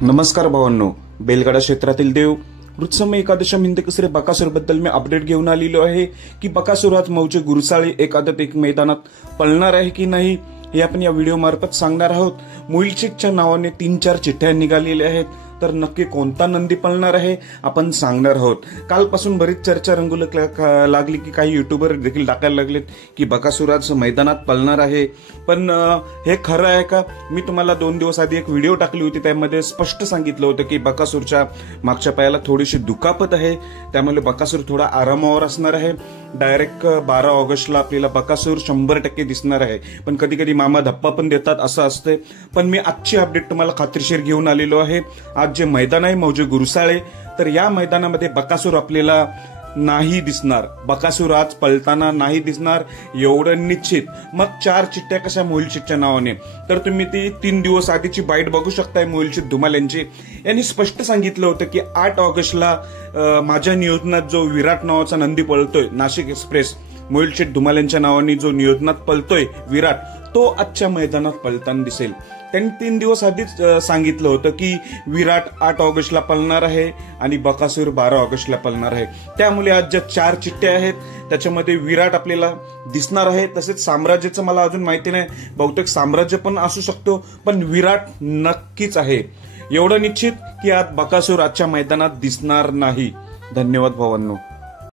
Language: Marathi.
नमस्कार भावांनो, बैलगाडा क्षेत्रातील देव वृत्समय एकादशा हिंद केसरी बकासूर बद्दल मी अपडेट घेऊन आलेलो आहे की बकासूर आज मौजे गुरुसाळे एकादत एक मैदानात पळणार आहे की नाही हे आपण या व्हिडिओ मार्फत सांगणार आहोत। मुळशीच्या नावाने 3-4 चिठ्ठ्या निघालेल्या आहेत, तर नक्की कोणता नंदी पळणार आहे आपण सांगणार आहोत। कालपासून बरीच चर्चा रंगू लागली की काही युट्यूबर देखील टाकायला लागलेत की बकासूर आज मैदानात पळणार आहे, पण हे खरं आहे का? मी तुम्हाला 2 दिवस आधी एक व्हिडिओ टाकली होती, त्यामध्ये स्पष्ट सांगितलं होतं की बकासूरच्या मागच्या पायाला थोडीशी दुखापत आहे, त्यामुळे बकासूर थोडा आरामावर असणार आहे। डायरेक्ट 12 ऑगस्टला आपल्याला बकासूर 100% दिसणार आहे, पण कधी कधी मामा धप्पा पण देतात असं असते। पण मी आजची अपडेट तुम्हाला खात्रीशीर घेऊन आलेलो आहे। आज जे मैदान आहे मौजे गुरुसाळे, तर या मैदानामध्ये बकासूर आपल्याला नाही दिसणार, बकासूर आज पळताना नाही दिसणार एवढं निश्चित। मग 4 चिठ्ठ्या कशा मोहिलशेठच्या नावाने, तर तुम्ही ती 3 दिवस आधीची बाईट बघू शकताय मोहिलशेठ धुमाल यांची। यांनी स्पष्ट सांगितलं होतं की 8 ऑगस्टला माझ्या नियोजनात जो विराट नावाचा नंदी पळतोय नाशिक एक्सप्रेस, मोहिलशेठ धुमाल यांच्या नावाने जो नियोजनात पळतोय विराट, तो आजच्या मैदानात पळताना दिसेल। त्यांनी 3 दिवस आधीच सांगितलं होतं की विराट 8 ऑगस्टला पळणार आहे आणि बकासूर 12 ऑगस्टला पळणार आहे। त्यामुळे आज ज्या 4 चिठ्ठ्या आहेत त्याच्यामध्ये विराट आपल्याला दिसणार आहे। तसेच साम्राज्याचं मला अजून माहिती नाही, बहुतेक साम्राज्य पण असू शकतो, पण विराट नक्कीच आहे एवढं निश्चित की आज बकासूर आजच्या मैदानात दिसणार नाही। धन्यवाद भावांनो।